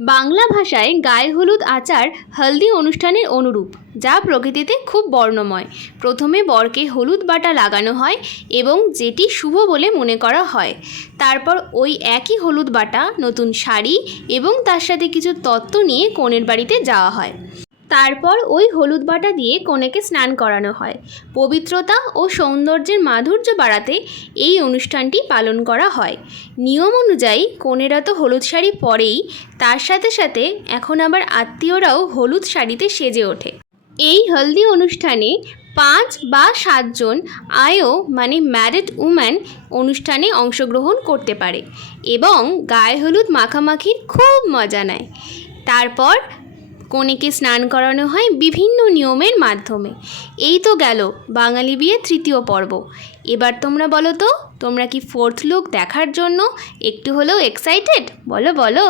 বাংলা ভাষায় গায়ে হলুদ আচার হলদি অনুষ্ঠানের অনুরূপ, যা প্রকৃতিতে খুব বর্ণময়। প্রথমে বরকে হলুদ বাটা লাগানো হয় এবং যেটি শুভ বলে মনে করা হয়। তারপর ওই একই হলুদ বাটা নতুন শাড়ি এবং তার সাথে কিছু তত্ত্ব নিয়ে কনের বাড়িতে যাওয়া হয়। তারপর ওই হলুদ বাটা দিয়ে কনেকে স্নান করানো হয়। পবিত্রতা ও সৌন্দর্যের মাধুর্য বাড়াতে এই অনুষ্ঠানটি পালন করা হয়। নিয়ম অনুযায়ী কনেরা তো হলুদ শাড়ি পরেই, তার সাথে সাথে এখন আবার আত্মীয়রাও হলুদ শাড়িতে সেজে ওঠে। এই হলদি অনুষ্ঠানে 5 বা 7 জন আয়ো মানে ম্যারিড উম্যান অনুষ্ঠানে অংশগ্রহণ করতে পারে এবং গায়ে হলুদ মাখামাখির খুব মজা নেয়। তারপর কনেকে স্নান করানো হয় বিভিন্ন নিয়মের মাধ্যমে। এই তো গেল বাঙালি বিয়ের তৃতীয় পর্ব। এবার তোমরা বলো তো, তোমরা কি 4th লুক দেখার জন্য একটু হলেও এক্সাইটেড? বলো বলো।